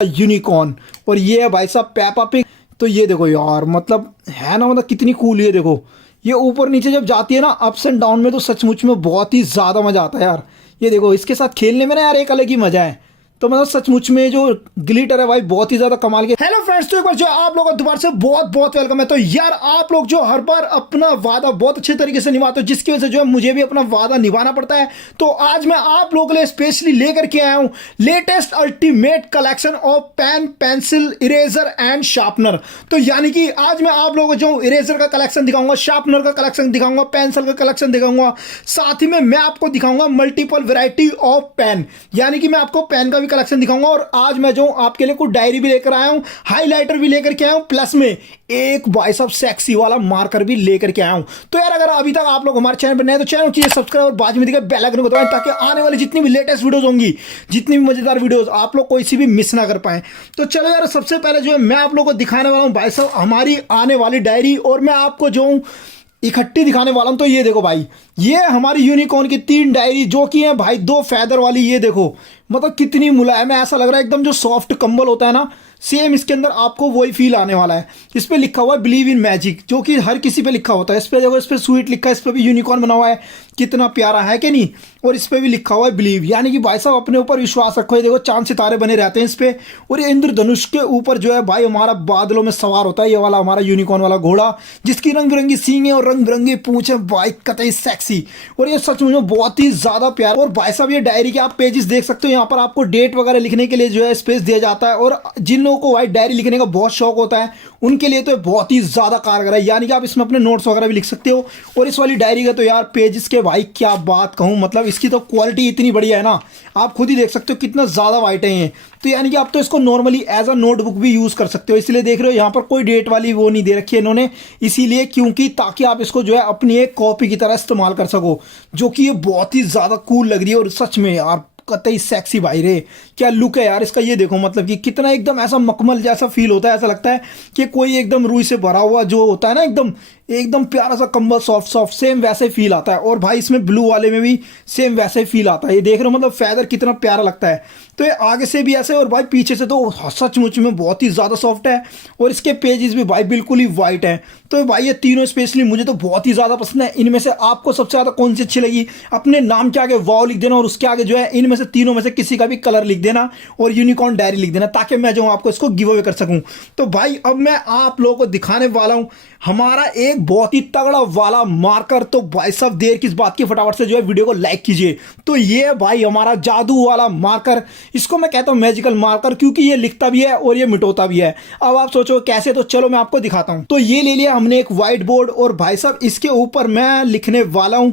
Unicorn. और ये है भाई साहब पेपा पिग। तो ये देखो यार, मतलब है ना, मतलब कितनी कूल है। देखो ये ऊपर नीचे जब जाती है ना अप्स एंड डाउन में, तो सचमुच में बहुत ही ज़्यादा मज़ा आता है यार। ये देखो इसके साथ खेलने में ना यार एक अलग ही मज़ा है। तो मतलब सचमुच में जो ग्लिटर है भाई बहुत ही ज़्यादा कमाल के। हेलो फ्रेंड्स, तो एक बार जो आप लोगों का दोबारा से बहुत बहुत वेलकम है। तो यार आप लोग जो हर बार अपना वादा बहुत अच्छे तरीके से निभाते हो, जिसकी वजह से जो है मुझे भी अपना वादा निभाना पड़ता है। तो आज मैं आप लोगों के लिए स्पेशली लेकर के आया हूँ latest ultimate collection of pen, pencil, eraser and sharpener. तो यानी कि आज मैं आप लोगों को जो इरेजर का कलेक्शन दिखाऊंगा, शार्पनर का कलेक्शन दिखाऊंगा, पेंसिल का कलेक्शन दिखाऊंगा, साथ ही में मैं आपको दिखाऊंगा मल्टीपल वैरायटी ऑफ पेन। यानी कि मैं आपको पेन का कलेक्शन दिखाऊंगा। और आज मैं जो आपके लिए कुछ डायरी भी लेकर आया हूं, हाइलाइटर भी लेकर के आया हूं, प्लस में एक भाई साहब सेक्सी वाला मार्कर भी लेकर के आया हूं। तो यार अगर अभी तक आप लोग हमारे चैनल पर नए तो चैनल कीजिए सब्सक्राइब और बाजू में दिखे बेल आइकन को दबाएं, ताकि आने वाली जितनी भी लेटेस्ट वीडियोस होंगी, जितनी भी मजेदार वीडियोस, आप लोग कोई सी भी मिस ना कर पाए। तो चलो यार, सबसे पहले जो है मैं आप लोगों को दिखाने वाला हूं भाई साहब हमारी आने वाली डायरी। और मैं आपको जो इकट्ठी दिखाने वाला हूं। तो ये देखो भाई, ये हमारी यूनिकॉर्न की 3 डायरी जो कि है भाई 2 फैदर वाली। ये देखो मतलब कितनी मुलायम है, ऐसा लग रहा है एकदम जो सॉफ्ट कंबल होता है ना, सेम इसके अंदर आपको वही फील आने वाला है। इस पे लिखा हुआ है बिलीव इन मैजिक, जो कि हर किसी पे लिखा होता है। इस पे देखो, इस पे स्वीट लिखा है, इस पे भी यूनिकॉर्न बना हुआ है, कितना प्यारा है कि नहीं। और इस पे भी लिखा हुआ है बिलीव, यानी कि भाई साहब अपने ऊपर विश्वास रखो। ये देखो चांद सितारे बने रहते हैं इस पे। और ये इंद्रधनुष के ऊपर जो है भाई हमारा बादलों में सवार होता है ये वाला हमारा यूनिकॉर्न वाला घोड़ा, जिसकी रंग बिरंगी सींगे और रंग बिरंगी पूंछ है भाई, कतई सेक्सी। और ये सच में बहुत ही ज्यादा प्यारा। और भाई साहब ये डायरी के आप पेजेस देख सकते हो, यहाँ पर आपको डेट वगैरह लिखने के लिए जो है स्पेस दिया जाता है। और जिन लोगों को भाई डायरी लिखने का बहुत शौक होता है उनके लिए तो बहुत ही ज्यादा कारगर है, यानी कि आप इसमें अपने नोट्स वगैरह भी लिख सकते हो। और इस वाली डायरी का तो यार पेजेस के भाई क्या बात कहूँ, मतलब इसकी तो क्वालिटी इतनी बढ़िया है ना, आप खुद ही देख सकते हो कितना ज्यादा वाइट है ये। तो यानी कि आप तो इसको नॉर्मली एज अ नोटबुक भी यूज कर सकते हो। इसलिए देख रहे हो यहाँ पर कोई डेट वाली वो नहीं दे रखी है इन्होंने, इसीलिए क्योंकि ताकि आप इसको जो है अपनी एक कॉपी की तरह इस्तेमाल कर सको, जो कि ये बहुत ही ज्यादा कूल लग रही है। और सच में यार कतई सेक्सी भाई रे, क्या लुक है यार इसका। ये देखो मतलब कि कितना एकदम ऐसा मखमल जैसा फील होता है, ऐसा लगता है कि कोई एकदम रुई से भरा हुआ जो होता है ना, एकदम एकदम प्यारा सा कंबल, सॉफ्ट सॉफ्ट, सेम वैसे फील आता है। और भाई इसमें ब्लू वाले में भी सेम वैसे फील आता है। ये देख रहे हो मतलब फैदर कितना प्यारा लगता है। तो ये आगे से भी ऐसे और भाई पीछे से तो सचमुच में बहुत ही ज़्यादा सॉफ्ट है। और इसके पेजेस भी भाई बिल्कुल ही वाइट है। तो भाई ये तीनों स्पेशली मुझे तो बहुत ही ज़्यादा पसंद है। इनमें से आपको सबसे ज़्यादा कौन सी अच्छी लगी, अपने नाम के आगे वाव लिख देना, और उसके आगे जो है इनमें से तीनों में से किसी का भी कलर लिख देना और यूनिकॉर्न डायरी लिख देना, ताकि मैं जो आपको इसको गिव अवे कर सकूं। तो भाई अब मैं आप लोगों को दिखाने वाला हूं हमारा एक बहुत ही तगड़ा वाला मार्कर। तो भाई साहब देर किस बात की, फटाफट से जो है वीडियो को लाइक कीजिए। तो ये भाई हमारा जादू वाला मार्कर, इसको मैं कहता हूं मैजिकल मार्कर, क्योंकि ये लिखता भी है और ये मिटाता भी है। अब आप सोचो कैसे, तो चलो मैं आपको दिखाता हूं। तो ये ले लिया हमने एक व्हाइट बोर्ड, और भाई साहब इसके ऊपर मैं लिखने वाला हूं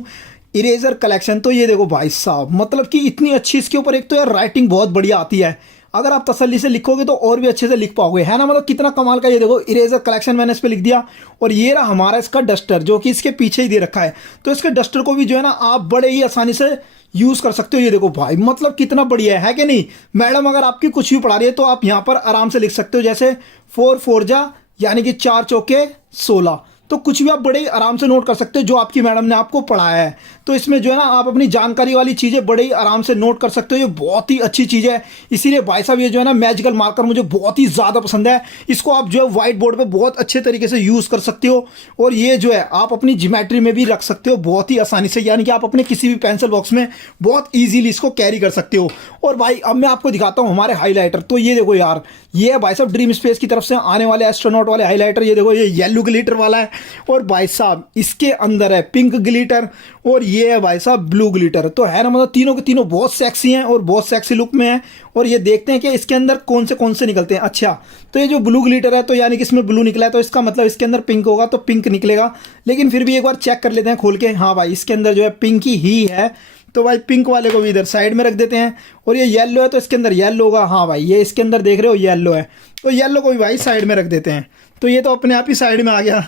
इरेजर कलेक्शन। तो ये देखो भाई साहब, मतलब कि इतनी अच्छी इसके ऊपर, एक तो यार राइटिंग बहुत बढ़िया आती है, अगर आप तसल्ली से लिखोगे तो और भी अच्छे से लिख पाओगे, है ना। मतलब कितना कमाल का। ये देखो इरेजर कलेक्शन मैंने इस पर लिख दिया। और ये रहा हमारा इसका डस्टर, जो कि इसके पीछे ही दे रखा है। तो इसके डस्टर को भी जो है ना आप बड़े ही आसानी से यूज़ कर सकते हो। ये देखो भाई मतलब कितना बढ़िया है कि नहीं। मैडम अगर आपकी कुछ भी पढ़ा रही है तो आप यहाँ पर आराम से लिख सकते हो, जैसे 4 4 जा यानी कि 4 चौके 16। तो कुछ भी आप बड़े ही आराम से नोट कर सकते हो जो आपकी मैडम ने आपको पढ़ाया है। तो इसमें जो है ना आप अपनी जानकारी वाली चीज़ें बड़े ही आराम से नोट कर सकते हो। ये बहुत ही अच्छी चीज़ है। इसीलिए भाई साहब ये जो है ना मैजिकल मार्कर मुझे बहुत ही ज़्यादा पसंद है। इसको आप जो है व्हाइट बोर्ड पे बहुत अच्छे तरीके से यूज़ कर सकते हो। और ये जो है आप अपनी ज्योमेट्री में भी रख सकते हो बहुत ही आसानी से, यानी कि आप अपने किसी भी पेंसिल बॉक्स में बहुत ईजीली इसको कैरी कर सकते हो। और भाई अब मैं आपको दिखाता हूँ हमारे हाईलाइटर। तो ये देखो यार, ये है भाई साहब ड्रीम स्पेस की तरफ से आने वाले एस्ट्रोनॉट वाले हाईलाइटर। ये देखो ये येलो ग्लिटर वाला है, और भाई साहब इसके अंदर है पिंक ग्लिटर, और ये है भाई साहब ब्लू ग्लिटर। तो है ना, मतलब तीनों के तीनों बहुत सेक्सी हैं और बहुत सेक्सी लुक में है। और ये देखते हैं कि इसके अंदर कौन से निकलते हैं। अच्छा, तो ये जो ब्लू ग्लिटर है, तो यानी कि इसमें ब्लू निकला है, तो इसका मतलब इसके अंदर पिंक होगा, तो पिंक निकलेगा। लेकिन फिर भी एक बार चेक कर लेते हैं खोल के। हाँ भाई इसके अंदर जो है पिंक ही है। तो भाई पिंक वाले को भी इधर साइड में रख देते हैं। और ये येलो है तो इसके अंदर येलो होगा। हाँ भाई ये इसके अंदर देख रहे हो येलो है, तो येलो को भी भाई साइड में रख देते हैं। तो ये तो अपने आप ही साइड में आ गया।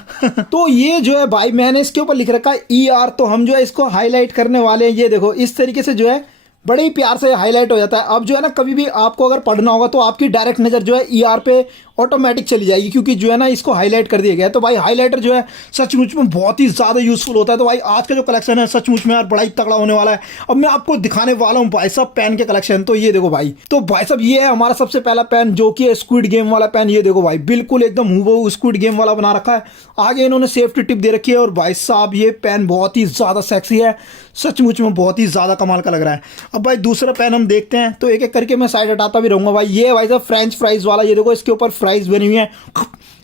तो ये जो है भाई मैंने इसके ऊपर लिख रखा है ER। तो हम जो है इसको हाईलाइट करने वाले हैं। ये देखो इस तरीके से जो है बड़े ही प्यार से हाईलाइट हो जाता है। अब जो है ना कभी भी आपको अगर पढ़ना होगा तो आपकी डायरेक्ट नज़र जो है ER पे ऑटोमेटिक चली जाएगी, क्योंकि जो है ना इसको हाईलाइट कर दिया गया है। तो भाई हाईलाइटर जो है सचमुच में बहुत ही ज़्यादा यूजफुल होता है। तो भाई आज का जो कलेक्शन है सचमुच में यार बड़ा ही तगड़ा होने वाला है। अब मैं आपको दिखाने वाला हूँ भाई साहब पेन के कलेक्शन। तो ये देखो भाई, तो भाई साहब ये है हमारा सबसे पहला पेन जो कि है स्क्विड गेम वाला पेन। ये देखो भाई बिल्कुल एकदम हूबहू स्क्विड गेम वाला बना रखा है। आगे इन्होंने सेफ्टी टिप दे रखी है। और भाई साहब ये पेन बहुत ही ज़्यादा सेक्सी है, सचमुच में बहुत ही ज़्यादा कमाल का लग रहा है। अब भाई दूसरा पेन हम देखते हैं, तो एक एक करके मैं साइड हटाता भी रहूँगा। भाई ये भाई साहब फ्रेंच फ्राइज वाला, ये देखो इसके ऊपर फ्राइज बनी हुई है,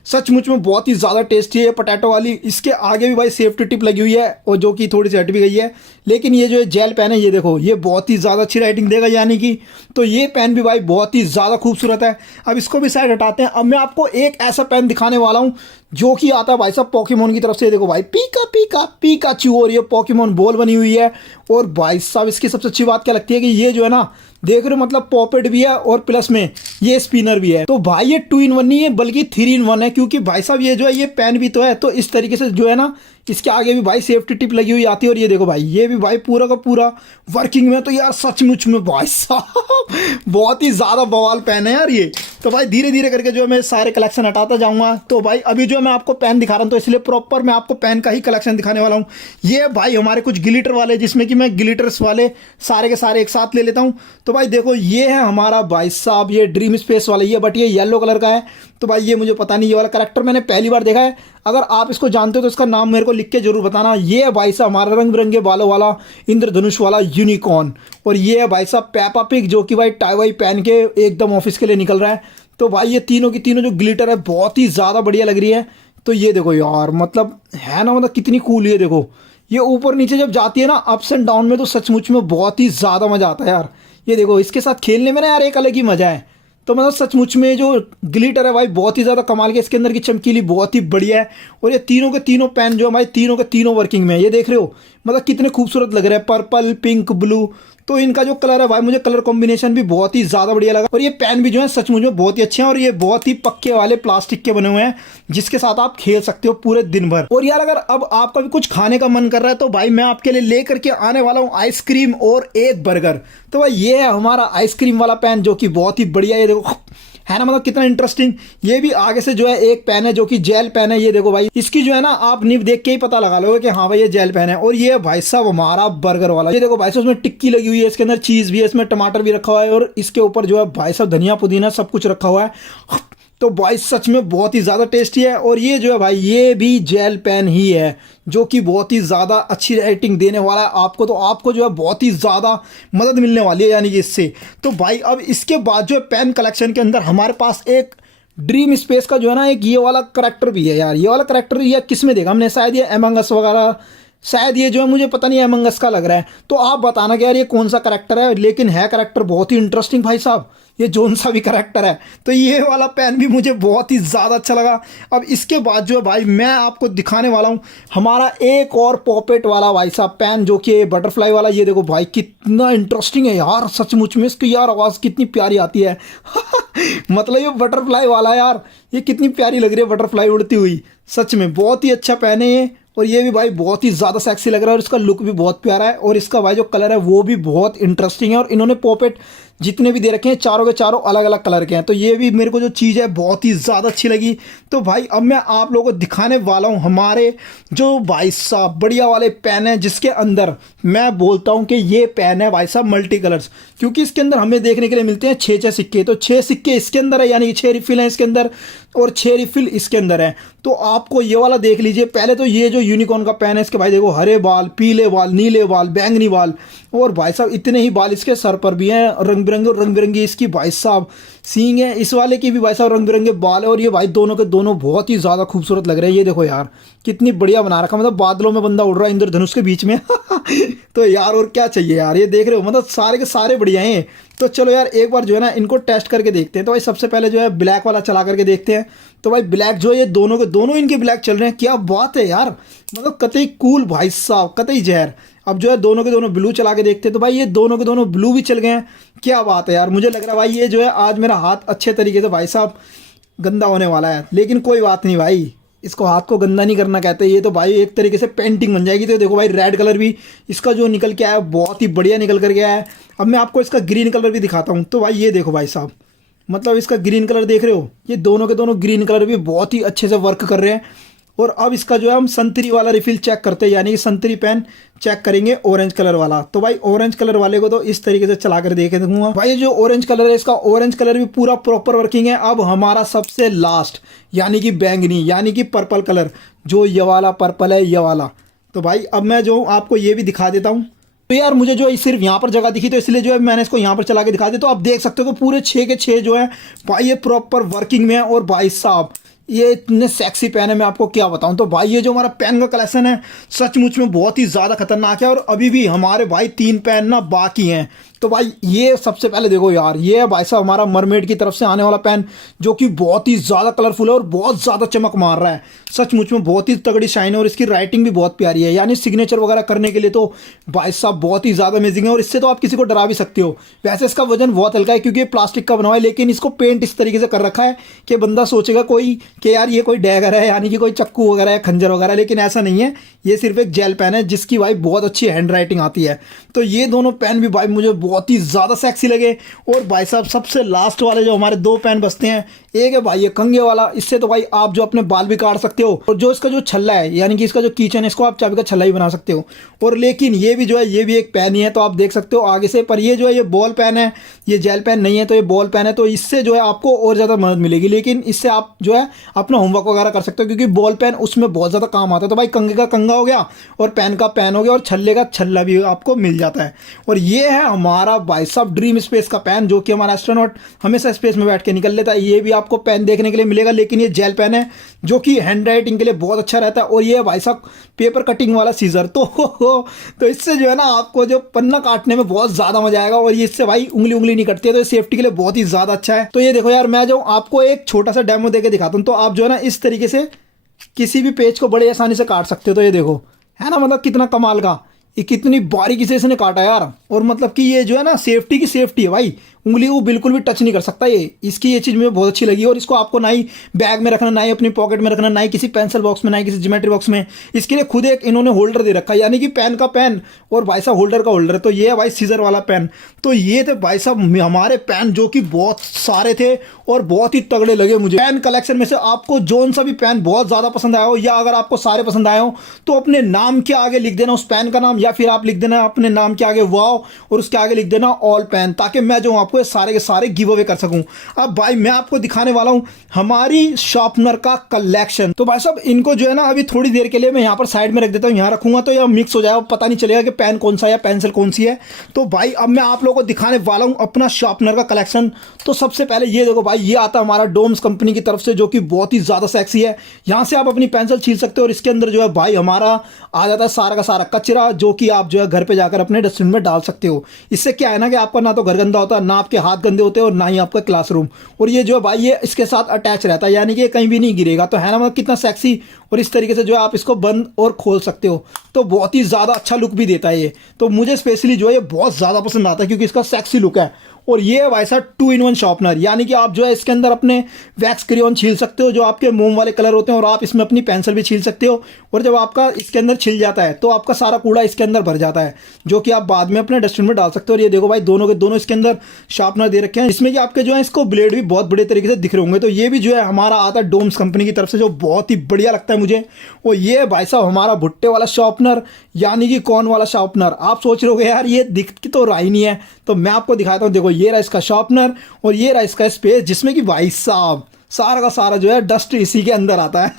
सचमुच में बहुत ही ज़्यादा टेस्टी है पोटैटो वाली। इसके आगे भी भाई सेफ्टी टिप लगी हुई है और जो कि थोड़ी सी हट भी गई है। लेकिन ये जो है जेल पेन है, ये देखो ये बहुत ही ज़्यादा अच्छी राइटिंग देगा यानी कि। तो ये पेन भी भाई बहुत ही ज़्यादा खूबसूरत है। अब इसको भी साइड हटाते हैं। अब मैं आपको एक ऐसा पेन दिखाने वाला हूँ जो कि आता है भाई साहब पोकेमोन की तरफ से। देखो भाई पीका पीका पीकाचू, और ये पोकेमोन बॉल बनी हुई है। और भाई साहब इसकी सबसे अच्छी बात क्या लगती है कि ये जो है ना, देख रहे हो, मतलब पॉपेट भी है और प्लस में ये स्पिनर भी है। तो भाई ये 2 in 1 नहीं है बल्कि 3 in 1 है, क्योंकि भाई साहब ये जो है ये पेन भी तो है। तो इस तरीके से जो है ना इसके आगे भी भाई सेफ्टी टिप लगी हुई आती है। और ये देखो भाई ये भी भाई पूरा का पूरा वर्किंग में। तो यार सचमुच में भाई साहब बहुत ही ज़्यादा बवाल पेन है यार ये। तो भाई धीरे धीरे करके जो है मैं सारे कलेक्शन हटाता जाऊंगा। तो भाई अभी जो मैं आपको पेन दिखा रहा हूँ तो इसलिए प्रॉपर मैं आपको पेन का ही कलेक्शन दिखाने वाला हूँ। ये भाई हमारे कुछ ग्लिटर वाले, जिसमें कि मैं ग्लिटर्स वाले सारे के सारे एक साथ ले लेता हूँ। तो भाई देखो ये है हमारा भाई साहब ये ड्रीम स्पेस वाला, ये बट ये येलो कलर का है। तो भाई ये मुझे पता नहीं, ये वाला करेक्टर मैंने पहली बार देखा है। अगर आप इसको जानते हो तो इसका नाम मेरे को लिख के जरूर बताना। ये है भाई साहब हमारा रंग बिरंगे बालों वाला इंद्रधनुष वाला यूनिकॉर्न। और ये है भाई साहब पेपा पिग, जो कि भाई टाई वाई पहन के एकदम ऑफिस के लिए निकल रहा है। तो भाई ये तीनों की तीनों जो ग्लिटर है बहुत ही ज़्यादा बढ़िया लग रही है। तो ये देखो यार, मतलब है ना, मतलब कितनी कूल है। देखो ये ऊपर नीचे जब जाती है ना अप्स एंड डाउन में, तो सचमुच में बहुत ही ज़्यादा मज़ा आता है यार। ये देखो इसके साथ खेलने में ना यार एक अलग ही मज़ा है। तो मतलब सचमुच में जो ग्लिटर है भाई बहुत ही ज़्यादा कमाल के, इसके अंदर की चमकीली बहुत ही बढ़िया है। और ये तीनों के तीनों पेन जो है भाई तीनों के तीनों वर्किंग में है। ये देख रहे हो, मतलब कितने खूबसूरत लग रहे हैं, पर्पल पिंक ब्लू। तो इनका जो कलर है भाई मुझे कलर कॉम्बिनेशन भी बहुत ही ज़्यादा बढ़िया लगा। और ये पेन भी जो है सचमुच में बहुत ही अच्छे हैं। और ये बहुत ही पक्के वाले प्लास्टिक के बने हुए हैं, जिसके साथ आप खेल सकते हो पूरे दिन भर। और यार अगर अब आपका भी कुछ खाने का मन कर रहा है तो भाई मैं आपके लिए लेकर के आने वाला हूँ आइसक्रीम और एक बर्गर। तो भाई ये है हमारा आइसक्रीम वाला पेन, जो कि बहुत ही बढ़िया है। ये देखो है ना, मतलब कितना इंटरेस्टिंग। ये भी आगे से जो है एक पेन है जो कि जेल पेन है। ये देखो भाई इसकी जो है ना आप निब देख के ही पता लगा लोगे कि हाँ भाई ये जेल पेन है। और ये भाई साहब हमारा बर्गर वाला, ये देखो भाई साहब उसमें टिक्की लगी हुई है, इसके अंदर चीज़ भी है, इसमें टमाटर भी रखा हुआ है, और इसके ऊपर जो है भाई साहब धनिया पुदीना सब कुछ रखा हुआ है। तो भाई सच में बहुत ही ज़्यादा टेस्टी है। और ये जो है भाई ये भी जेल पेन ही है, जो कि बहुत ही ज़्यादा अच्छी रेटिंग देने वाला है आपको। तो आपको जो है बहुत ही ज़्यादा मदद मिलने वाली है यानी कि इससे। तो भाई अब इसके बाद जो है पेन कलेक्शन के अंदर हमारे पास एक ड्रीम स्पेस का जो है ना एक ये वाला करेक्टर भी है यार। ये वाला करेक्टर ये किस में देखा हमने, शायद ये एमंग अस वगैरह, शायद ये जो है मुझे पता नहीं एमंग अस का लग रहा है। तो आप बताना कि यार ये कौन सा करेक्टर है, लेकिन है करेक्टर बहुत ही इंटरेस्टिंग भाई साहब, ये जोन सा भी करेक्टर है। तो ये वाला पेन भी मुझे बहुत ही ज़्यादा अच्छा लगा। अब इसके बाद जो है भाई मैं आपको दिखाने वाला हूँ हमारा एक और पॉपेट वाला भाई साहब पेन, जो कि बटरफ्लाई वाला। ये देखो भाई कितना इंटरेस्टिंग है यार, सचमुच में इसकी यार आवाज़ कितनी प्यारी आती है मतलब ये बटरफ्लाई वाला यार, ये कितनी प्यारी लग रही है बटरफ्लाई उड़ती हुई। सच में बहुत ही अच्छा पेन है ये। और ये भी भाई बहुत ही ज़्यादा सेक्सी लग रहा है, और इसका लुक भी बहुत प्यारा है। और इसका भाई जो कलर है वो भी बहुत इंटरेस्टिंग है। और इन्होंने पॉपेट जितने भी दे रखे हैं चारों के चारों अलग अलग कलर के हैं। तो ये भी मेरे को जो चीज़ है बहुत ही ज़्यादा अच्छी लगी। तो भाई अब मैं आप लोगों को दिखाने वाला हूँ हमारे जो भाई साहब बढ़िया वाले पेन है, जिसके अंदर मैं बोलता हूँ कि ये पेन है भाई साहब मल्टी कलर्स, क्योंकि इसके अंदर हमें देखने के लिए मिलते हैं 6 सिक्के। तो 6 सिक्के इसके अंदर है, यानी कि 6 रिफिल हैं इसके अंदर, और 6 रिफिल इसके अंदर है। तो आपको ये वाला देख लीजिए पहले। तो ये जो यूनिकॉर्न का पेन है इसके भाई देखो हरे बाल, पीले बाल, नीले बाल, बैंगनी बाल, और भाई साहब इतने ही बाल इसके सर पर भी हैं रंग बिरंगे इसकी भाई साहब सींग है। इस वाले की भी भाई साहब रंग बिरंगे बाल है। और ये भाई दोनों के दोनों बहुत ही ज़्यादा खूबसूरत लग रहे हैं। ये देखो यार कितनी बढ़िया बना रखा, मतलब बादलों में बंदा उड़ रहा है इंद्रधनुष के बीच में तो यार और क्या चाहिए यार, ये देख रहे हो मतलब सारे के सारे बढ़िया हैं। तो चलो यार एक बार जो है ना इनको टेस्ट करके देखते हैं। तो भाई सबसे पहले जो है ब्लैक वाला चला करके देखते हैं। तो भाई ब्लैक जो है ये दोनों के दोनों इनके ब्लैक चल रहे हैं, क्या बात है यार, मतलब कतई कूल भाई साहब, कतई जहर। अब जो है दोनों के दोनों ब्लू चला के देखते हैं। तो भाई ये दोनों के दोनों ब्लू भी चल गए हैं, क्या बात है यार। मुझे लग रहा है भाई ये जो है आज मेरा हाथ अच्छे तरीके से भाई साहब गंदा होने वाला है, लेकिन कोई बात नहीं भाई, इसको हाथ को गंदा नहीं करना कहते। ये तो भाई एक तरीके से पेंटिंग बन जाएगी। तो देखो भाई रेड कलर भी इसका जो निकल के आया है बहुत ही बढ़िया निकल कर गया है। अब मैं आपको इसका ग्रीन कलर भी दिखाता हूँ। तो भाई ये देखो भाई साहब, मतलब इसका ग्रीन कलर देख रहे हो, ये दोनों के दोनों ग्रीन कलर भी बहुत ही अच्छे से वर्क कर रहे हैं। और अब इसका जो है हम संतरी वाला रिफिल चेक करते हैं, यानी कि संतरी पेन चेक करेंगे ऑरेंज कलर वाला। तो भाई ऑरेंज कलर वाले को तो इस तरीके से चला कर देख दूंगा। भाई ये जो ऑरेंज कलर है, इसका ऑरेंज कलर भी पूरा प्रॉपर वर्किंग है। अब हमारा सबसे लास्ट यानी कि बैंगनी यानी कि पर्पल कलर, जो ये वाला पर्पल है ये वाला। तो भाई अब मैं जो आपको ये भी दिखा देता हूँ। तो यार मुझे जो सिर्फ यहाँ पर जगह दिखी तो इसलिए जो है मैंने इसको यहाँ पर चला के दिखा दिया। तो आप देख सकते हो कि पूरे 6 के 6 जो है भाई ये प्रॉपर वर्किंग में है। और भाई साहब ये इतने सेक्सी पेन है, मैं आपको क्या बताऊं। तो भाई ये जो हमारा पेन का कलेक्शन है सचमुच में बहुत ही ज़्यादा खतरनाक है। और अभी भी हमारे भाई 3 पेन ना बाकी हैं। तो भाई ये सबसे पहले देखो यार, ये है भाई साहब हमारा मरमेड की तरफ से आने वाला पेन, जो कि बहुत ही ज़्यादा कलरफुल है और बहुत ज़्यादा चमक मार रहा है। सचमुच में बहुत ही तगड़ी शाइन है और इसकी राइटिंग भी बहुत प्यारी है, यानी सिग्नेचर वगैरह करने के लिए तो भाई साहब बहुत ही ज़्यादा अमेजिंग है। और इससे तो आप किसी को डरा भी सकते हो। वैसे इसका वजन बहुत हल्का है क्योंकि ये प्लास्टिक का बना हुआ है, लेकिन इसको पेंट इस तरीके से कर रखा है कि बंदा सोचेगा कोई कि यार ये कोई डैगर है, यानी कि कोई चक्कू वगैरह है, खंजर वगैरह, लेकिन ऐसा नहीं है। ये सिर्फ एक जेल पेन है जिसकी भाई बहुत अच्छी हैंड राइटिंग आती है। तो ये दोनों पेन भी भाई मुझे बहुत ही ज़्यादा सेक्सी लगे। और भाई साहब सबसे लास्ट वाले जो हमारे 2 पेन बचते हैं, एक है भाई ये कंघे वाला, इससे तो भाई आप जो अपने बाल भी काट सकते हो। और जो इसका जो छल्ला है यानी कि इसका जो कीचन है, इसको आप चाबी का छल्ला ही बना सकते हो। और लेकिन ये भी जो है ये भी एक पेन ही है, तो आप देख सकते हो आगे से। पर ये जो है ये बॉल पेन है, ये जेल पेन नहीं है, तो ये बॉल पेन है। तो इससे जो है आपको और ज़्यादा मदद मिलेगी, लेकिन इससे आप जो है अपना होमवर्क वगैरह कर सकते हो, क्योंकि बॉल पेन उसमें बहुत ज़्यादा काम आता है। तो भाई कंघे का कंघा हो गया और पेन का पेन हो गया और छल्ले का छल्ला भी आपको मिल जाता है। और ये है हमारा भाई साहब ड्रीम स्पेस का पेन, जो कि हमारा एस्ट्रोनॉट हमेशा स्पेस में बैठ के निकल लेता है। ये भी आपको पेन देखने के लिए मिलेगा, लेकिन ये जेल पेन है जो कि हैंड राइटिंग के लिए बहुत अच्छा रहता है। और ये भाई साहब पेपर कटिंग वाला सीजर, तो इससे जो है ना आपको जो पन्ना काटने में बहुत ज़्यादा मजा आएगा। और ये इससे भाई उंगली नहीं कटती है, तो ये सेफ्टी के लिए बहुत ही ज़्यादा अच्छा है। तो ये देखो यार, मैं जो आपको एक छोटा सा डेमो देके दिखाता हूँ, तो आप जो है ना इस तरीके से किसी भी पेज को बड़े आसानी से काट सकते हो। तो ये देखो है ना, मतलब कितना कमाल का, ये कितनी बारीकी से इसने काटा यार। और मतलब कि ये जो है ना सेफ्टी की सेफ्टी है भाई, उंगली को बिल्कुल भी टच नहीं कर सकता ये। इसकी ये चीज़ मुझे बहुत अच्छी लगी। और इसको आपको ना ही बैग में रखना, ना ही अपनी पॉकेट में रखना, ना ही किसी पेंसिल बॉक्स में, ना ही किसी ज्योमेट्री बॉक्स में। इसके लिए खुद एक इन्होंने होल्डर दे रखा है, यानी कि पेन का पेन और भाई साहब होल्डर का होल्डर। तो ये है भाई सीजर वाला पेन। तो ये थे भाई साहब हमारे पेन, जो कि बहुत सारे थे और बहुत ही तगड़े लगे मुझे। पेन कलेक्शन में से आपको जोन सा भी पेन बहुत ज़्यादा पसंद आया हो, या अगर आपको सारे पसंद आए हो, तो अपने नाम के आगे लिख देना उस पेन का नाम, या फिर आप लिख देना अपने नाम के आगे वाव और उसके आगे लिख देना ऑल पेन, ताकि मैं जो आपको सारे के सारे गिव अवे कर सकूं। अब भाई मैं आपको दिखाने वाला हूं हमारी शार्पनर का कलेक्शन। तो भाई साहब इनको जो है ना अभी थोड़ी देर के लिए मैं यहां पर साइड में रख देता हूं, यहां रखूंगा तो यह मिक्स हो जाएगा, पता नहीं चलेगा कि पेन कौन सा है या पेंसिल कौन सी है। तो भाई अब मैं आप लोगों को दिखाने वाला हूं अपना शार्पनर का कलेक्शन। तो सबसे पहले ये देखो भाई, ये आता है हमारा डोम्स कंपनी की तरफ से, जो कि बहुत ही ज्यादा सेक्सी है। यहां से आप अपनी पेंसिल छील सकते हो और इसके अंदर जो है भाई हमारा आ जाता है सारा का सारा कचरा, जो कि आप जो है घर पे जाकर अपने डस्टबिन में डाल सकते हो। इससे क्या है ना कि आपका ना तो घर गंदा होता है, ना आपके हाथ गंदे होते हैं, और ना ही आपका क्लासरूम। और ये जो है भाई ये इसके साथ अटैच रहता है, यानी कि कहीं भी नहीं गिरेगा। तो है ना मतलब कितना सेक्सी। और इस तरीके से जो है आप इसको बंद और खोल सकते हो, तो बहुत ही ज़्यादा अच्छा लुक भी देता है ये। तो मुझे स्पेशली जो है ये बहुत ज़्यादा पसंद आता है, क्योंकि इसका सेक्सी लुक है। और ये है भाई साहब 2-in-1 शार्पनर, यानी कि आप जो है इसके अंदर अपने वैक्स क्रेयॉन छील सकते हो, जो आपके मोम वाले कलर होते हैं, और आप इसमें अपनी पेंसिल भी छील सकते हो। और जब आपका इसके अंदर छिल जाता है तो आपका सारा कूड़ा इसके अंदर भर जाता है, जो कि आप बाद में अपने डस्टबिन में डाल सकते हो। और ये देखो भाई दोनों के दोनों इसके अंदर शार्पनर दे रखे हैं, इसमें कि आपके जो है इसको ब्लेड भी बहुत बड़े तरीके से दिख रहे होंगे। तो ये भी जो है हमारा आता है डोम्स कंपनी की तरफ से, जो बहुत ही बढ़िया लगता है मुझे। और ये है भाई साहब हमारा भुट्टे वाला शार्पनर, यानी कि कौन वाला शार्पनर। आप सोच रहे हो यार ये दिख तो रहा ही नहीं है, तो मैं आपको दिखाता हूँ। देखो ये रहा इसका शार्पनर और ये रहा इसका स्पेस, जिसमें कि भाई साहब सारा का सारा जो है डस्ट इसी के अंदर आता है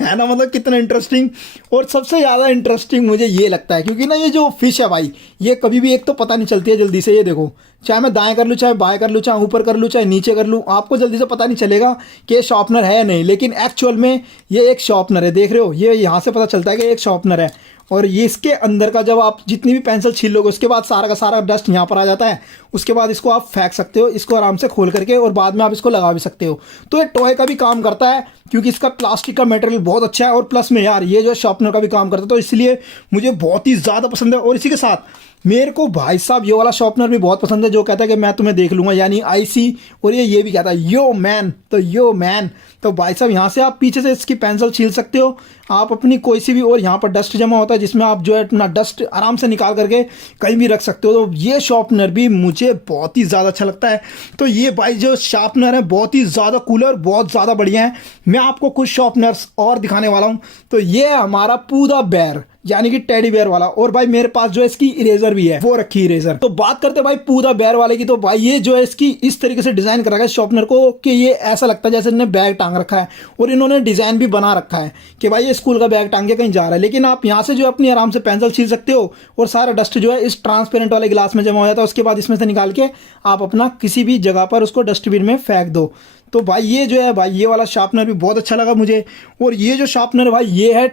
है ना, मतलब कितना इंटरेस्टिंग। और सबसे ज़्यादा इंटरेस्टिंग मुझे ये लगता है, क्योंकि ना ये जो फिश है भाई, ये कभी भी एक तो पता नहीं चलती है जल्दी से। ये देखो, चाहे मैं दाएं कर लूँ, चाहे बाएं कर लूँ, चाहे ऊपर कर लूँ, चाहे नीचे कर लूँ, आपको जल्दी से पता नहीं चलेगा कि ये शार्पनर है या नहीं। लेकिन एक्चुअल में ये एक शार्पनर है, देख रहे हो, ये यहाँ से पता चलता है कि एक शार्पनर है। और ये इसके अंदर का जब आप जितनी भी पेंसिल छील लोगे, उसके बाद सारा का सारा डस्ट यहाँ पर आ जाता है। उसके बाद इसको आप फेंक सकते हो, इसको आराम से खोल करके, और बाद में आप इसको लगा भी सकते हो। तो ये टॉय का भी काम करता है, क्योंकि इसका प्लास्टिक का मटेरियल बहुत अच्छा है, और प्लस में यार ये जो शार्पनर का भी काम करता है। तो इसलिए मुझे बहुत ही ज़्यादा पसंद है। और इसी के साथ मेरे को भाई साहब ये वाला शॉर्पनर भी बहुत पसंद है, जो कहता है कि मैं तुम्हें देख लूंगा, यानी आईसी। और ये भी कहता है यो मैन, तो यो मैन। तो भाई साहब यहाँ से आप पीछे से इसकी पेंसिल छील सकते हो आप अपनी कोई सी भी, और यहाँ पर डस्ट जमा होता है जिसमें आप जो है अपना डस्ट आराम से निकाल करके कहीं भी रख सकते हो। तो ये शॉर्पनर भी मुझे बहुत ही ज़्यादा अच्छा लगता है। तो ये भाई जो शार्पनर है बहुत ही ज़्यादा कूलर, बहुत ज़्यादा बढ़िया है। मैं आपको कुछ शॉर्पनर्स और दिखाने वाला हूँ। तो ये है हमारा पूदा बेयर, यानी कि टेडी बेयर वाला। और भाई मेरे पास जो है इसकी इरेजर भी है, वो रखी इरेजर। तो बात करते हैं भाई पूदा बेयर वाले की। तो भाई ये जो है इसकी इस तरीके से डिजाइन कर रखा है शॉर्पनर को कि ये ऐसा लगता है जैसे इन्होंने बैग टांग रखा है, और इन्होंने डिजाइन भी बना रखा है कि भाई ये स्कूल का बैग टांग के कहीं जा रहा है। लेकिन आप यहाँ से जो अपनी आराम से पेंसिल छील सकते हो, और सारा डस्ट जो है इस ट्रांसपेरेंट वाले गिलास में जमा हो जाता है। उसके बाद इसमें से निकाल के आप अपना किसी भी जगह पर उसको डस्टबिन में फेंक दो। तो भाई ये जो है भाई ये वाला शार्पनर भी बहुत अच्छा लगा मुझे। और ये जो शार्पनर भाई ये है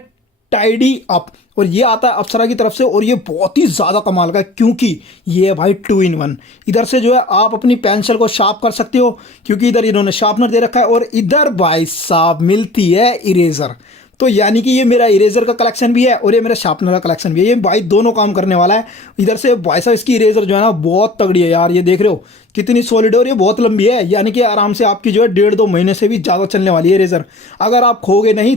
टाइडी अप, और ये आता है अप्सरा की तरफ से। और ये बहुत ही ज़्यादा कमाल का है, क्योंकि ये है भाई 2 in 1। इधर से जो है आप अपनी पेंसिल को शार्प कर सकते हो, क्योंकि इधर इन्होंने शार्पनर दे रखा है, और इधर भाई साहब मिलती है इरेजर। तो यानी कि ये मेरा इरेजर का कलेक्शन भी है और ये मेरा शार्पनर का कलेक्शन भी है। ये भाई दोनों काम करने वाला है। इधर से भाई साहब इसकी इरेजर जो है ना बहुत तगड़ी है यार, ये देख रहे हो कितनी सॉलिड है, और ये बहुत लंबी है, यानी कि आराम से आपकी जो है 1.5-2 महीने से भी ज़्यादा चलने वाली है इरेजर, अगर आप खोगे नहीं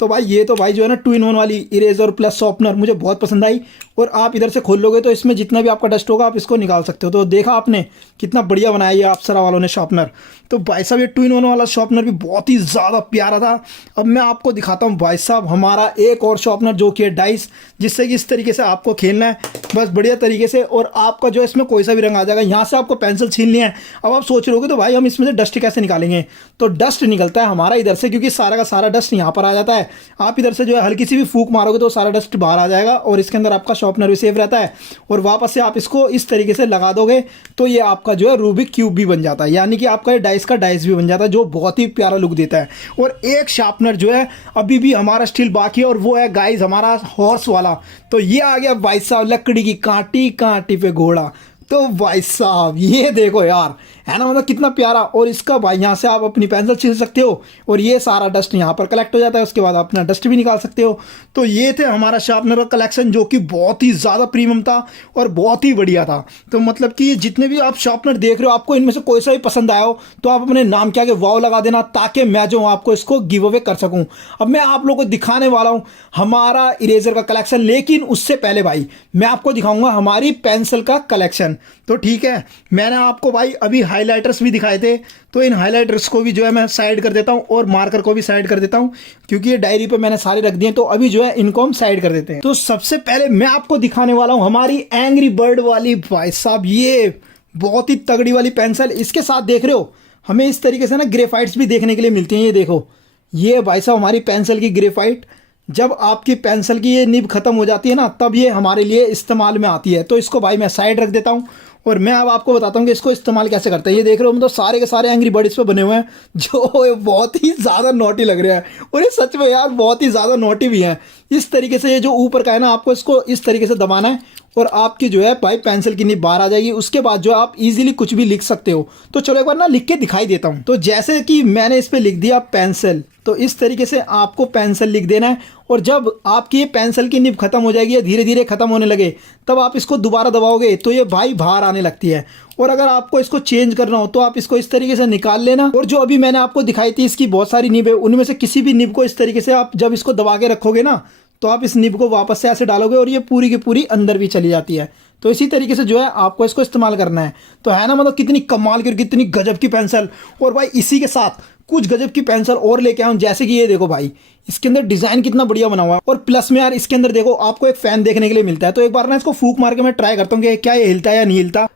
तो भाई ये तो भाई जो है ना 2 in 1 वाली इरेजर प्लस शॉर्पनर मुझे बहुत पसंद आई। और आप इधर से खोल लोगे तो इसमें जितना भी आपका डस्ट होगा आप इसको निकाल सकते हो। तो देखा आपने कितना बढ़िया बनाया ये अप्सरा वालों ने शॉर्पनर। तो भाई साहब ये 2 in 1 वाला शॉर्पनर भी बहुत ही ज़्यादा प्यारा था। अब मैं आपको दिखाता हूँ भाई साहब हमारा एक और शॉर्पनर, जो कि है डाइस, जिससे कि इस तरीके से आपको खेलना है बस बढ़िया तरीके से, और आपका जो है इसमें कोई सा भी रंग आ जाएगा। यहाँ से आपको पेंसिल छीलनी है। अब आप सोच रहे होगे तो भाई हम इसमें से डस्ट कैसे निकालेंगे, तो डस्ट निकलता है हमारा इधर से, क्योंकि सारा का सारा डस्ट यहाँ पर आ जाता है। आप इधर से जो है हल्की सी भी फूंक मारोगे तो सारा डस्ट बाहर आ जाएगा, और इसके अंदर आपका शॉर्पनर भी सेफ रहता है। और वापस से आप इसको इस तरीके से लगा दोगे तो ये आपका जो है रूबिक क्यूब भी बन जाता है, यानी कि आपका ये डाइस का डाइस भी बन जाता है, जो बहुत ही प्यारा लुक देता है। और एक शार्पनर जो है अभी भी हमारा स्टिल बाकी है, और वो है गाइस हमारा हॉर्स वाला। तो ये आ गया भाई साहब लकड़ी की कांटी कांटी पे घोड़ा। तो भाई साहब ये देखो यार, है ना, मतलब कितना प्यारा। और इसका भाई यहाँ से आप अपनी पेंसिल छील सकते हो, और ये सारा डस्ट यहाँ पर कलेक्ट हो जाता है। उसके बाद आप अपना डस्ट भी निकाल सकते हो। तो ये थे हमारा शार्पनर का कलेक्शन, जो कि बहुत ही ज़्यादा प्रीमियम था और बहुत ही बढ़िया था। तो मतलब कि जितने भी आप शार्पनर देख रहे हो, आपको इनमें से कोई सा भी पसंद आया हो तो आप अपने नाम के आगे वाव लगा देना, ताकि मैं जो हूँ आपको इसको गिव अवे कर सकूँ। अब मैं आप लोगों को दिखाने वाला हूँ हमारा इरेजर का कलेक्शन, लेकिन उससे पहले भाई मैं आपको दिखाऊंगा हमारी पेंसिल का कलेक्शन। तो ठीक है, मैंने आपको भाई अभी हाइलाइटर्स भी दिखाए थे, तो इन हाइलाइटर्स को भी जो है मैं साइड कर देता हूं, और मार्कर को भी साइड कर देता हूं, क्योंकि ये डायरी पे मैंने सारे रख दिए। तो अभी जो है इनको हम साइड कर देते हैं। तो सबसे पहले मैं आपको दिखाने वाला हूं हमारी एंग्री बर्ड वाली, भाई साहब ये बहुत ही तगड़ी वाली पेंसिल। इसके साथ देख रहे हो हमें इस तरीके से ना ग्रेफाइट्स भी देखने के लिए मिलती हैं। ये देखो, ये भाई साहब हमारी पेंसिल की ग्रेफाइट। जब आपकी पेंसिल की ये निब खत्म हो जाती है ना, तब ये हमारे लिए इस्तेमाल में आती है। तो इसको भाई मैं साइड रख देता हूँ, और मैं अब आपको बताता हूँ कि इसको इस्तेमाल कैसे करते हैं। ये देख रहे हो मतलब सारे के सारे एंग्री बर्ड इस पर बने हुए हैं, जो बहुत ही ज़्यादा नोटी लग रहे हैं, और ये सच में यार बहुत ही ज़्यादा नोटी भी हैं। इस तरीके से ये जो ऊपर का है ना, आपको इसको इस तरीके से दबाना है, और आपकी जो है भाई पेंसिल की निब बाहर आ जाएगी। उसके बाद जो आप इजीली कुछ भी लिख सकते हो। तो चलो एक बार ना लिख के दिखाई देता हूँ। तो जैसे कि मैंने इस पर लिख दिया पेंसिल, तो इस तरीके से आपको पेंसिल लिख देना है। और जब आपकी ये पेंसिल की निब खत्म हो जाएगी या धीरे धीरे खत्म होने लगे, तब आप इसको दोबारा दबाओगे तो ये भाई बाहर आने लगती है। और अगर आपको इसको चेंज करना हो तो आप इसको इस तरीके से निकाल लेना। और जो अभी मैंने आपको दिखाई थी इसकी बहुत सारी निब है, उनमें से किसी भी निब को इस तरीके से आप जब इसको दबा के रखोगे ना, तो आप इस निब को वापस से ऐसे डालोगे और ये पूरी की पूरी अंदर भी चली जाती है। तो इसी तरीके से जो है आपको इसको इस्तेमाल करना है। तो है ना, मतलब कितनी कमाल की, कितनी गजब की पेंसिल। और भाई इसी के साथ कुछ गजब की पेंसिल और लेके आऊँ, जैसे कि ये देखो भाई, इसके अंदर डिज़ाइन कितना बढ़िया बना हुआ है। और प्लस में यार इसके अंदर देखो आपको एक फ़ैन देखने के लिए मिलता है। तो एक बार ना इसको फूंक मार के मैं ट्राई करता हूँ कि क्या ये हिलता है या नहीं हिलता।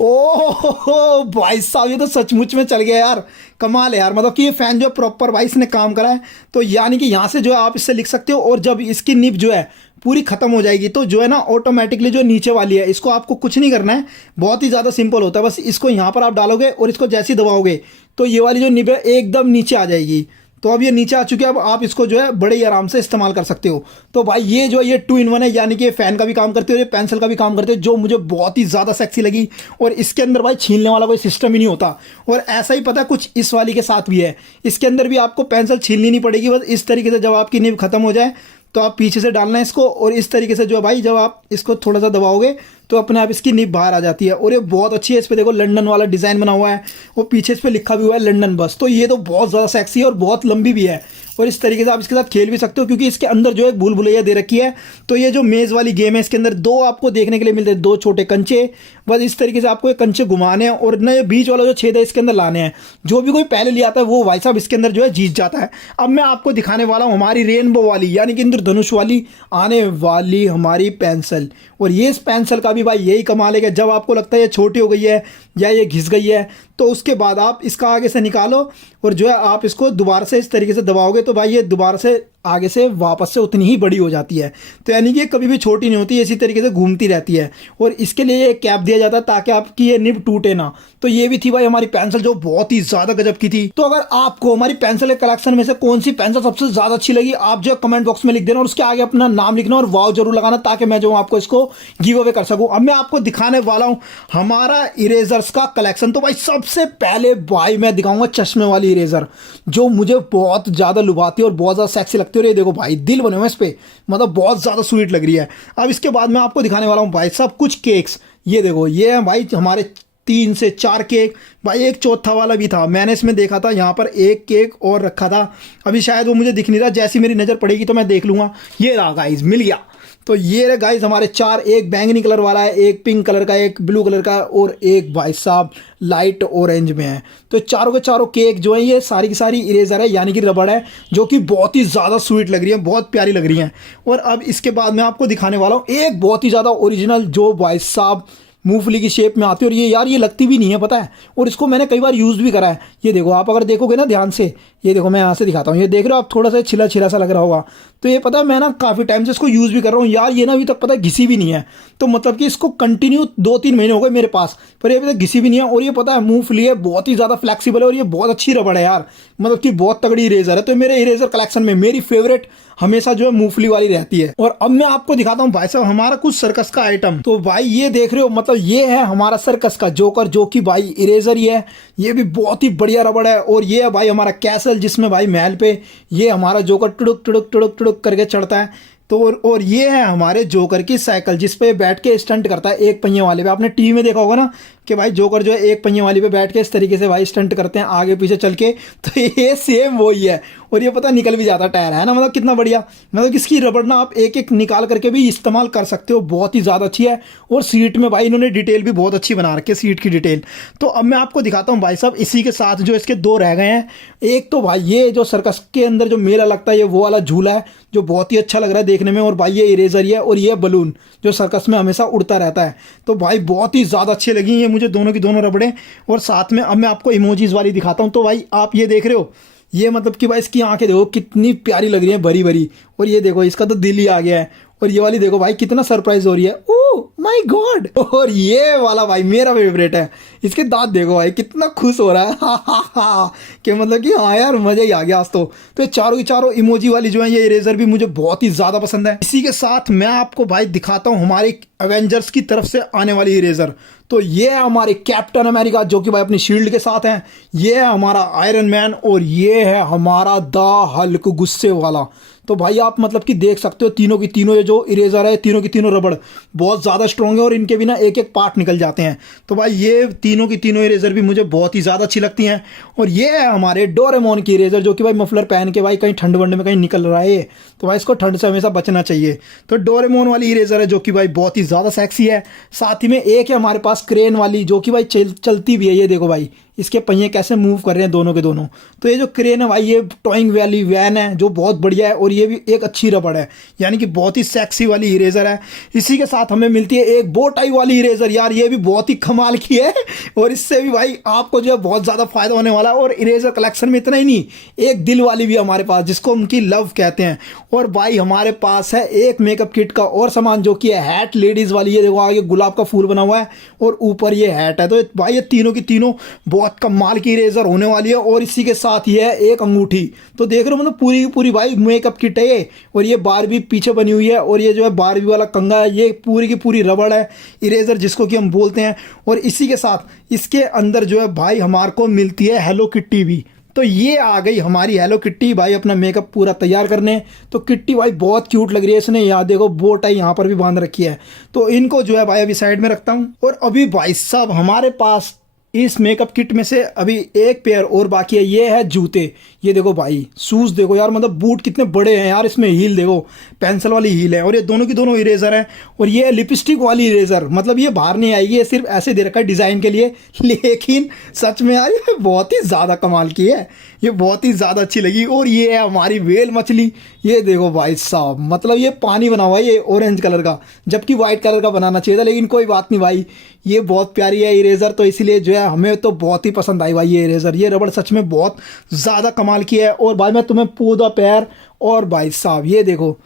ओह भाई साहब, ये तो सचमुच में चल गया यार, कमाल है यार। मतलब कि ये फ़ैन जो प्रॉपर भाई इसने काम करा है। तो यानी कि यहाँ से जो है आप इससे लिख सकते हो, और जब इसकी निब जो है पूरी ख़त्म हो जाएगी तो जो है ना ऑटोमेटिकली जो नीचे वाली है, इसको आपको कुछ नहीं करना है, बहुत ही ज़्यादा सिंपल होता है। बस इसको यहाँ पर आप डालोगे और इसको जैसे ही दबाओगे तो ये वाली जो निब है एकदम नीचे आ जाएगी। तो अब ये नीचे आ चुकी है। अब आप इसको जो है बड़े ही आराम से इस्तेमाल कर सकते हो। तो भाई ये जो ये 2 in 1 है, यानी कि फ़ैन का भी काम करते हो, ये पेंसिल का भी काम करते हो, जो मुझे बहुत ही ज़्यादा सेक्सी लगी। और इसके अंदर भाई छीलने वाला कोई सिस्टम ही नहीं होता। और ऐसा ही पता है कुछ इस वाली के साथ भी है, इसके अंदर भी आपको पेंसिल छीलनी नहीं पड़ेगी। बस इस तरीके से जब आपकी निब खत्म हो जाए तो आप पीछे से डालना है इसको, और इस तरीके से जो है भाई जब आप इसको थोड़ा सा दबाओगे तो अपने आप इसकी निब बाहर आ जाती है। और ये बहुत अच्छी है, इस पर देखो लंदन वाला डिज़ाइन बना हुआ है, वो पीछे इस पर लिखा भी हुआ है लंदन बस। तो ये तो बहुत ज़्यादा सेक्सी है और बहुत लंबी भी है, और इस तरीके से आप इसके साथ खेल भी सकते हो, क्योंकि इसके अंदर जो है भूल भुलैया दे रखी है। तो ये जो मेज़ वाली गेम है इसके अंदर दो आपको देखने के लिए मिलते हैं, दो छोटे कंचे, बस इस तरीके से आपको ये कंचे घुमाने हैं और ना ये बीच वाला जो छेद है इसके अंदर लाने हैं। जो भी कोई पहले ले आता है वो भाई साहब इसके अंदर जो है जीत जाता है। अब मैं आपको दिखाने वाला हूँ हमारी रेनबो वाली यानी कि इंद्रधनुष वाली आने वाली हमारी पेंसिल। और ये इस पेंसिल का भी भाई यही कमाल है कि जब आपको लगता है ये छोटी हो गई है या ये घिस गई है, तो उसके बाद आप इसका आगे से निकालो और जो है आप इसको दोबारा से इस तरीके से दबाओगे तो भाई ये दोबारा से आगे से वापस से उतनी ही बड़ी हो जाती है। तो यानी कि ये कभी भी छोटी नहीं होती, इसी तरीके से घूमती रहती है। और इसके लिए एक कैप दिया जाता है ताकि आपकी ये निब टूटे ना। तो ये भी थी भाई हमारी पेंसिल जो बहुत ही ज़्यादा गजब की थी। तो अगर आपको हमारी पेंसिल के कलेक्शन में से कौन सी पेंसिल सबसे ज़्यादा अच्छी लगी, आप जो कमेंट बॉक्स में लिख देना और उसके आगे अपना नाम लिखना और वाव जरूर लगाना, ताकि मैं जो आपको इसको गिव अवे कर सकूँ। अब मैं आपको दिखाने वाला हूँ हमारा इरेजर्स का कलेक्शन। तो भाई सबसे पहले भाई मैं दिखाऊंगा चश्मे वाली इरेजर, जो मुझे बहुत ज़्यादा लुभाती है और बहुत ज़्यादा सेक्सी लगती है। और ये देखो भाई दिल बने हुए इस पर, मतलब बहुत ज़्यादा स्वीट लग रही है। अब इसके बाद मैं आपको दिखाने वाला हूँ भाई सब कुछ केक्स। ये देखो ये है भाई हमारे 3 से 4 केक, भाई एक चौथा वाला भी था, मैंने इसमें देखा था यहाँ पर एक केक और रखा था, अभी शायद वो मुझे दिख नहीं रहा, जैसी मेरी नज़र पड़ेगी तो मैं देख लूँगा। ये रहा गाइस, मिल गया। तो ये रहे गाइस हमारे 4, एक बैंगनी कलर वाला है, एक पिंक कलर का, एक ब्लू कलर का और एक भाई साहब लाइट ऑरेंज में है। तो चारों के चारों केक जो है ये सारी की सारी इरेजर है यानी कि रबड़ है, जो कि बहुत ही ज़्यादा स्वीट लग रही है, बहुत प्यारी लग रही हैं। और अब इसके बाद मैं आपको दिखाने वाला हूँ एक बहुत ही ज़्यादा ओरिजिनल जो भाई साहब मूंगफली की शेप में आती है, और ये यार ये लगती भी नहीं है पता है, और इसको मैंने कई बार यूज़ भी करा है। ये देखो आप अगर देखोगे ना ध्यान से, ये देखो मैं यहाँ से दिखाता हूँ, ये देख रहे हो आप, थोड़ा सा छिला छिला सा लग रहा होगा। तो ये पता है मैं ना काफ़ी टाइम से इसको यूज़ भी कर रहा हूँ यार, ये ना अभी तक पता है घिसी भी नहीं है। तो मतलब कि इसको कंटिन्यू 2-3 महीने हो गए मेरे पास, पर ये अभी तक घिसी भी नहीं है। और ये पता है मूंगफली है, बहुत ही ज़्यादा फ्लेक्सीबल है और ये बहुत अच्छी रबड़ है यार, मतलब कि बहुत तगड़ी इरेजर है। तो मेरे इरेजर कलेक्शन में मेरी फेवरेट हमेशा जो है मूंगफली वाली रहती है। और अब मैं आपको दिखाता हूँ भाई साहब हमारा कुछ सर्कस का आइटम। तो भाई ये देख रहे हो, मतलब ये है हमारा सर्कस का जोकर, जो कि भाई इरेजर ही है, ये भी बहुत ही बढ़िया रबड़ है। और ये है भाई हमारा कैसल, जिसमें भाई महल पे ये हमारा जोकर टुड़ुक टुड़ुक टुड़ुक टुड़ुक करके चढ़ता है। तो और ये है हमारे जोकर की साइकिल, जिस पे बैठ के स्टंट करता है एक पहिए वाले पे। आपने टीवी में देखा होगा ना कि भाई जोकर जो है एक पहिए वाली पे बैठ के इस तरीके से भाई स्टंट करते हैं आगे पीछे चल के, तो ये सेम वही है। और ये पता निकल भी जाता टायर है ना, मतलब कितना बढ़िया, मतलब इसकी रबड़ ना आप एक एक निकाल करके भी इस्तेमाल कर सकते हो, बहुत ही ज़्यादा अच्छी है। और सीट में भाई इन्होंने डिटेल भी बहुत अच्छी बना रखी है, सीट की डिटेल। तो अब मैं आपको दिखाता हूँ भाई साहब इसी के साथ जो इसके 2 रह गए हैं। एक तो भाई ये जो सर्कस के अंदर जो मेला लगता है, ये वो वाला झूला है जो बहुत ही अच्छा लग रहा है देखने में, और भाई ये इरेजर ही है, और ये बलून जो सर्कस में हमेशा उड़ता रहता है। तो भाई बहुत ही ज़्यादा अच्छी लगी ये मुझे दोनों की दोनों रबड़ें। और साथ में अब मैं आपको इमोजीज वाली दिखाता हूँ। तो भाई आप ये देख रहे हो, ये मतलब कि भाई इसकी आंखें देखो कितनी प्यारी लग रही हैं, भरी भरी। और ये देखो इसका तो दिल ही आ गया है। और ये वाली देखो भाई कितना सरप्राइज हो रही है, ओह माय गॉड। और ये वाला भाई मेरा फेवरेट है, इसके दांत देखो भाई कितना खुश हो रहा है, हा हा हा, कि मतलब कि हाँ यार मजा ही आ गया आज तो। ये चारों की चारों इमोजी वाली जो है ये इरेजर भी मुझे बहुत ही ज़्यादा पसंद है। इसी के साथ मैं आपको भाई दिखाता हूँ हमारी एवेंजर्स की तरफ से आने वाली इरेजर। तो ये है हमारे कैप्टन अमेरिका, जो कि भाई अपनी शील्ड के साथ हैं। ये है हमारा आयरन मैन, और ये है हमारा द हल्क गुस्से वाला। तो भाई आप मतलब कि देख सकते हो तीनों की तीनों ये जो इरेजर है, तीनों की तीनों रबड़ बहुत ज़्यादा स्ट्रॉन्ग है और इनके बिना एक एक पार्ट निकल जाते हैं। तो भाई ये तीनों की तीनों इरेजर भी मुझे बहुत ही ज़्यादा अच्छी लगती हैं। और ये है हमारे डोरेमोन की इरेजर, जो कि भाई मफलर पहन के भाई कहीं ठंड वंड में कहीं निकल रहा है, तो भाई इसको ठंड से हमेशा बचना चाहिए। तो डोरेमोन वाली इरेजर है जो कि भाई बहुत ही ज़्यादा सेक्सी है। साथ ही में एक है हमारे पास क्रेन वाली, जो कि भाई चलती भी है। ये देखो भाई इसके पहिए कैसे मूव कर रहे हैं दोनों के दोनों। तो ये जो क्रेन है भाई ये टॉइंग वाली वैन है जो बहुत बढ़िया है, और ये भी एक अच्छी रबड़ है, यानी कि बहुत ही सेक्सी वाली इरेजर है। इसी के साथ हमें मिलती है एक बो टाई वाली इरेजर, यार ये भी बहुत ही कमाल की है, और इससे भी भाई आपको जो है बहुत ज़्यादा फायदा होने वाला है। और इरेजर कलेक्शन में इतना ही नहीं, एक दिल वाली भी हमारे पास, जिसको उनकी लव कहते हैं। और भाई हमारे पास है एक मेकअप किट का और सामान, जो कि है हैट लेडीज़ वाली। ये देखो आगे गुलाब का फूल बना हुआ है और ऊपर ये हैट है। तो भाई ये तीनों की तीनों बहुत कमाल की इरेजर होने वाली है। और इसी के साथ ही है एक अंगूठी। तो देख रहे हो मतलब पूरी की पूरी भाई मेकअप किट है ये। और ये बारबी पीछे बनी हुई है, और ये जो है बारबी वाला कंगा है, ये पूरी की पूरी रबड़ है इरेजर जिसको कि हम बोलते हैं। और इसी के साथ इसके अंदर जो है भाई हमारे को मिलती है हेलो किट्टी भी। तो ये आ गई हमारी हेलो किट्टी भाई अपना मेकअप पूरा तैयार करने। तो किट्टी भाई बहुत क्यूट लग रही है, इसने यहाँ देखो बो टाई यहाँ पर भी बांध रखी है। तो इनको जो है भाई अभी साइड में रखता हूँ। और अभी भाई साहब हमारे पास इस मेकअप किट में से अभी एक पेयर और बाकी है, ये है जूते। ये देखो भाई शूज देखो यार, मतलब बूट कितने बड़े हैं यार, इसमें हील देखो पेंसिल वाली हील है, और ये दोनों की दोनों इरेजर है। और ये लिपस्टिक वाली इरेजर, मतलब ये बाहर नहीं आएगी, ये सिर्फ ऐसे दे रखा है डिज़ाइन के लिए। लेकिन सच में यार ये बहुत ही ज़्यादा कमाल की है, ये बहुत ही ज़्यादा अच्छी लगी। और ये है हमारी वेल मछली, ये देखो भाई साहब, मतलब ये पानी बना हुआ है ये ऑरेंज कलर का, जबकि वाइट कलर का बनाना चाहिए था, लेकिन कोई बात नहीं भाई, ये बहुत प्यारी है इरेजर। तो इसलिए जो है हमें तो बहुत ही पसंद आई भाई ये इरेजर, ये रबड़ सच में बहुत ज़्यादा कमाल की है। और भाई मैं तुम्हें पूरा पैर, और भाई साहब ये देखो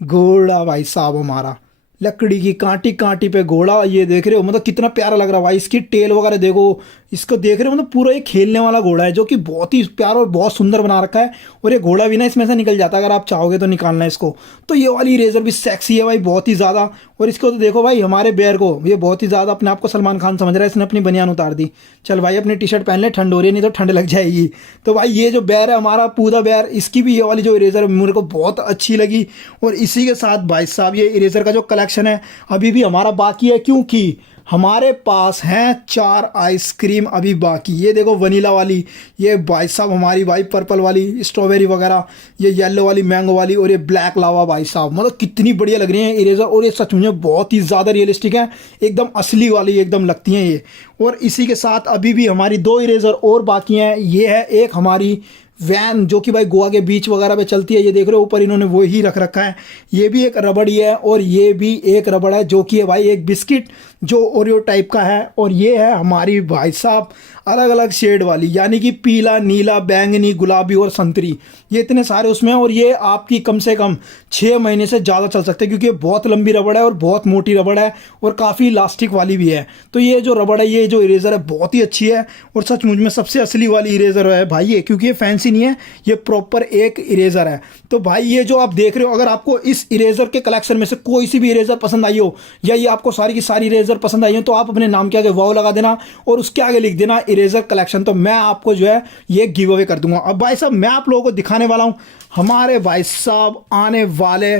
घोड़ा भाई साहब हमारा, लकड़ी की कांटी कांटी पे घोड़ा, ये देख रहे हो मतलब कितना प्यारा लग रहा है भाई। इसकी टेल वगैरह देखो, इसको देख रहे हो मतलब पूरा एक खेलने वाला घोड़ा है, जो कि बहुत ही प्यारा और बहुत सुंदर बना रखा है। और ये घोड़ा भी ना इसमें से निकल जाता है, अगर आप चाहोगे तो निकालना है इसको। तो ये वाली इरेजर भी सेक्सी है भाई बहुत ही ज़्यादा। और इसको तो देखो भाई हमारे बेयर को, ये बहुत ही ज़्यादा अपने आप को सलमान खान समझ रहा है, इसने अपनी बनियान उतार दी। चल भाई अपनी टी शर्ट पहन ले, ठंड हो रही है, नहीं तो ठंड लग जाएगी। तो भाई ये जो बेयर है हमारा पूरा बेयर, इसकी भी ये वाली जो इरेजर मेरे को बहुत अच्छी लगी। और इसी के साथ भाई साहब ये इरेजर का जो कलेक्शन है अभी भी हमारा बाकी है, क्योंकि हमारे पास हैं 4 आइसक्रीम अभी बाकी। ये देखो वनीला वाली, ये भाई साहब हमारी भाई पर्पल वाली स्ट्रॉबेरी वगैरह, ये येलो वाली मैंगो वाली, और ये ब्लैक लावा भाई साहब, मतलब कितनी बढ़िया लग रही है इरेजर। और ये सच में बहुत ही ज़्यादा रियलिस्टिक है, एकदम असली वाली एकदम लगती हैं ये। और इसी के साथ अभी भी हमारी 2 इरेजर और बाकी हैं। ये है एक हमारी वैन, जो कि भाई गोवा के बीच वगैरह पे चलती है, ये देख रहे हो ऊपर इन्होंने वो ही रख रखा है। ये भी एक रबड़ ही है, और ये भी एक रबड़ है, जो कि है भाई एक बिस्किट जो ओरियो टाइप का है। और ये है हमारी भाई साहब अलग अलग शेड वाली, यानी कि पीला, नीला, बैंगनी, गुलाबी और संतरी, ये इतने सारे उसमें। और ये आपकी कम से कम 6 महीने से ज़्यादा चल सकते हैं, क्योंकि ये बहुत लंबी रबड़ है और बहुत मोटी रबड़ है, और काफ़ी इलास्टिक वाली भी है। तो ये जो रबड़ है, ये जो इरेजर है बहुत ही अच्छी है, और सचमुच में सबसे असली वाली इरेजर है भाई ये, क्योंकि ये फैंसी नहीं है, ये प्रॉपर एक इरेजर है। तो भाई ये जो आप देख रहे हो, अगर आपको इस इरेजर के कलेक्शन में से कोई सी भी इरेजर पसंद आई हो, या ये आपको सारी की सारी इरेजर पसंद आई हो, तो आप अपने नाम के आगे वाव लगा देना और उसके आगे लिख देना इरेजर कलेक्शन, तो मैं आपको जो है ये गिव अवे कर दूंगा। अब भाई साहब मैं आप लोगों को दिखाने वाला हूँ हमारे भाई साहब आने वाले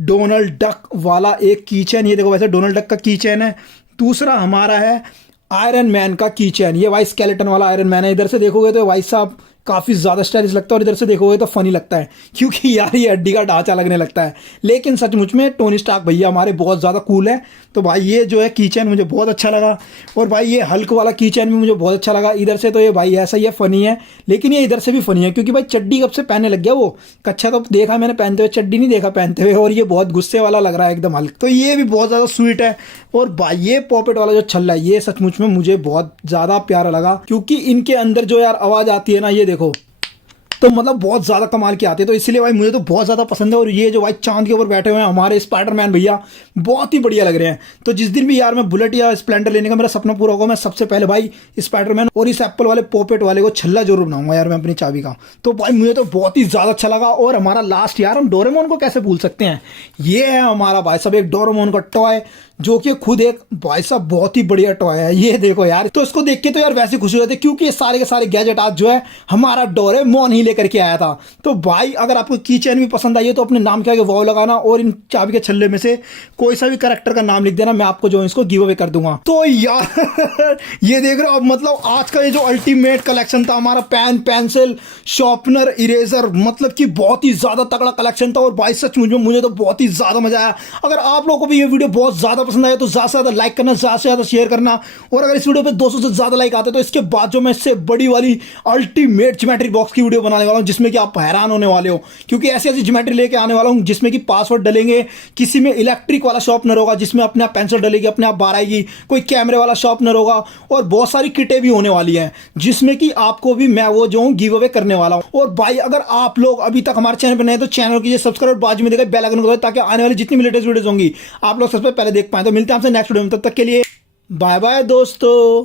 डोनाल्ड डक वाला एक की चैन। ये देखो वैसे डोनाल्ड डक का की चैन है। दूसरा हमारा है आयरन मैन का की चैन, ये भाई स्केलेटन वाला आयरन मैन है। इधर से देखोगे तो भाई साहब काफ़ी ज़्यादा स्टाइलिश लगता है, और इधर से देखोगे तो फनी लगता है, क्योंकि यार ये हड्डी का ढांचा लगने लगता है। लेकिन सचमुच में टोनी स्टार्क भैया हमारे बहुत ज़्यादा कूल है। तो भाई ये जो है की चैन मुझे बहुत अच्छा लगा। और भाई ये हल्क वाला की चैन भी मुझे बहुत अच्छा लगा। इधर से तो ये भाई ऐसा ही है, फ़नी है, लेकिन ये इधर से भी फ़नी है, क्योंकि भाई चड्डी कब से पहनने लग गया वो। कच्छा तो देखा मैंने पहनते हुए, चड्डी नहीं देखा पहनते हुए, और ये बहुत गुस्से वाला लग रहा है एकदम हल्क। तो ये भी बहुत ज़्यादा स्वीट है। और भाई ये पॉपेट वाला जो छल्ला है, ये सचमुच में मुझे बहुत ज़्यादा प्यारा लगा, क्योंकि इनके अंदर जो यार आवाज़ आती है ना, ये देखो, तो मतलब बहुत ज़्यादा कमाल के आते हैं। तो इसलिए भाई मुझे तो बहुत ज़्यादा पसंद है। और ये जो भाई चांद के ऊपर बैठे हुए हैं हमारे स्पाइडरमैन भैया, बहुत ही बढ़िया लग रहे हैं। तो जिस दिन भी यार मैं बुलेट या स्प्लेंडर लेने का मेरा सपना पूरा होगा, मैं सबसे पहले भाई स्पाइडरमैन और इस एप्पल वाले पॉपेट वाले को छल्ला जरूर बनाऊंगा यार मैं अपनी चाबी का। तो भाई मुझे तो बहुत ही ज़्यादा अच्छा लगा। और हमारा लास्ट यार, हम डोरेमोन को कैसे भूल सकते हैं, ये है हमारा भाई साहब एक डोरेमोन का टॉय, जो कि खुद एक भाई साहब बहुत ही बढ़िया टॉय है। ये देखो यार, तो इसको देख के तो यार वैसे खुशी होती है, क्योंकि ये सारे के सारे गैजेट आज जो है हमारा डोरेमोन ही लेकर के आया था। तो भाई अगर आपको की चैन भी पसंद आई है, तो अपने नाम के आगे वाव लगाना, और इन चाबी के छल्ले में से कोई सा भी कैरेक्टर का नाम लिख देना, मैं आपको जो इसको गिव अवे कर दूंगा। तो यार ये देख रहे हो, अब मतलब आज का ये जो अल्टीमेट कलेक्शन था हमारा, पेन, पेंसिल, शार्पनर, इरेजर, मतलब कि बहुत ही ज्यादा तगड़ा कलेक्शन था। और भाई सचमुच में मुझे तो बहुत ही ज्यादा मजा आया। अगर आप लोगों को भी ये वीडियो बहुत ज्यादा पसंद आया तो ज़्यादा से ज़्यादा लाइक करना, ज़्यादा से ज़्यादा शेयर करना। और अगर इस वीडियो पे 200 से ज़्यादा लाइक आते तो इसके बाद जो मैं इससे बड़ी वाली अल्टीमेट ज्योमेट्री बॉक्स की वीडियो बनाने वाला हूँ, जिसमें कि आप हैरान होने वाले हो, क्योंकि ऐसी ऐसी ज्योमेट्री लेके आने वाला हूँ जिसमें कि पासवर्ड डलेंगे, किसी में इलेक्ट्रिक वाला शॉर्पनर होगा जिसमें अपने आप पेंसिल डलेगी, अपने आप बाहर आएगी, कोई कैमरे वाला शॉर्पनर होगा, और बहुत सारी किटें भी होने वाली हैं जिसमें कि आपको भी मैं वो जो हूँ गिव अवे करने वाला हूँ। और भाई अगर आप लोग अभी तक हमारे चैनल पर नए तो चैनल कीजिए सब्सक्राइब, बाजू में देखिए बेल आइकन को, ताकि आने वाली जितनी भी लेटेस्ट वीडियोस होंगी आप लोग सबसे पहले देख पाएं। तो मिलते हैं आपसे नेक्स्ट वीडियो में, तब तक के लिए बाय बाय दोस्तों।